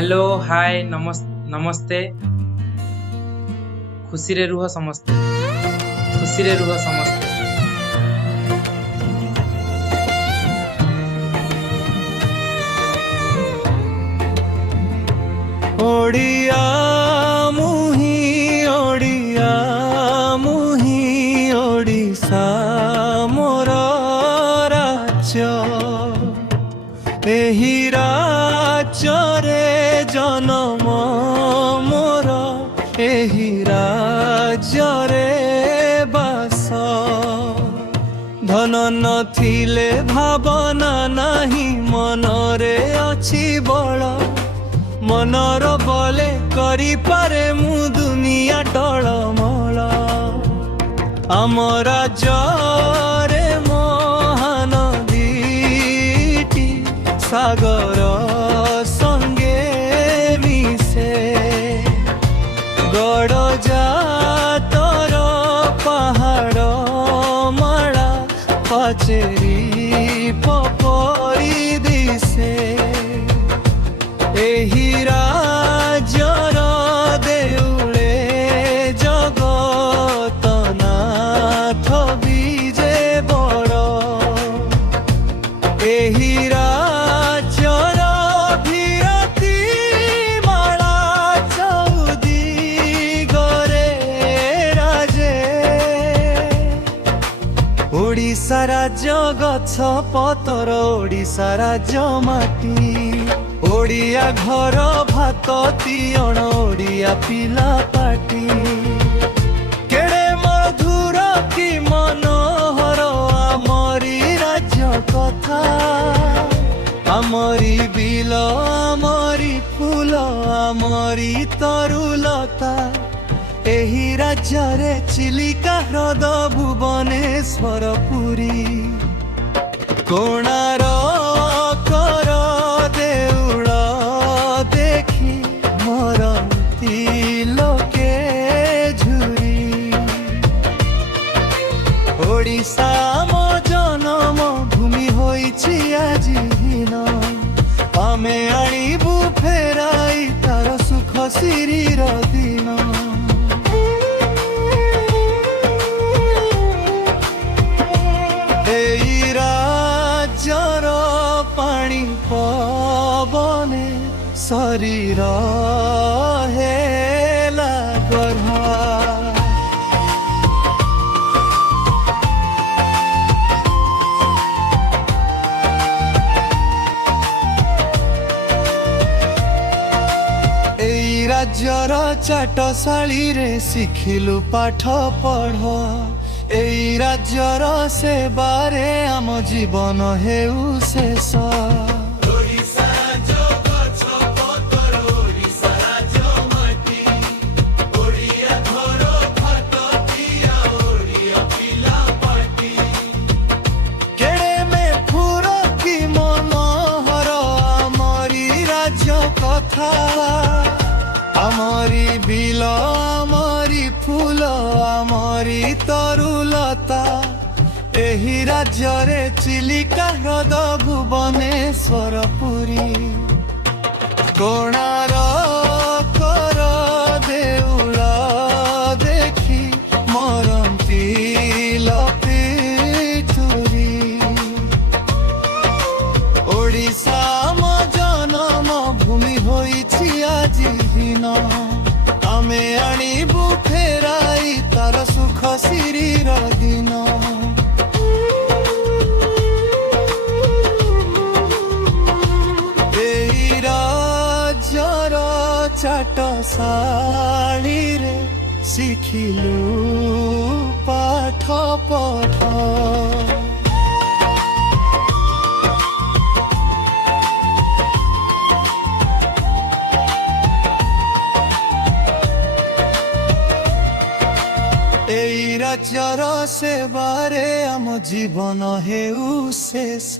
Hello hi नमस्ते। खुशी रे रुह समस्ते। खुशी रे रुह समस्ते। ओडिया मुही ओडिया मुही ओडिशा मोर राज्य एही राज्ୟରେ जन्म मोर एही राज्ୟରେ बास धन नथिले भावना नाही मनरे अछि बळ मनर बले करी पारे मु दुनिया टळमळ आम राज्ୟରେ महानदीटी सागर संगे मिसे गड़ जातर पहाड़ माला पाचेरी पपरी दिसे एही राज्यर देउळे जगतनाथ विजे बड़ एही राज्यर भिरती माला चौदी गरे राजे ओडिशा राज्य गछ पतर ओडिशा राज्य माटी ओडिया घर भात तियण ओडिया पिला पाटी केड़े मधुर कि मनोहर आमरी राज्य कथा आमरी बिल आमरी फूल आमरी तरुलता एही राज्ୟରେ चिलिका ह्रद भुवनेश्वर पुरी कोणार्कर देउळ देखि मरती लोके झुरी ओडिशा मो जन्म भूमि होइछि आजि दिन आमे आनिबु फेराई तार सुख सिरीर दिन राज्यर पानी पवने शरीर हेला गर्हा एई राज्यर चाटशाली रे शिखिलु पाठ पढ़ एई राज्यर सेवारे आम जीवन हेउ शेष केड़े में फुरकी मनोहर आमरी राज्य कथा आमरी बिल आमरी फूल आमरी तरुलता एही राज्ୟରେ चिलिका ह्रद भुवनेश्वर पुरी कोणार्कर देउळ देखि मरती लोके झुरी ओडिशा मो जन्म भूमि होइछि आजि दिन आमे आनिबु फेराई तार सुख सिरीर दिन एई राज्यर चाटशाली रे शिखिलु पाठ पढ़ एई राज्यर सेवारे आम जीवन हेउ शेष।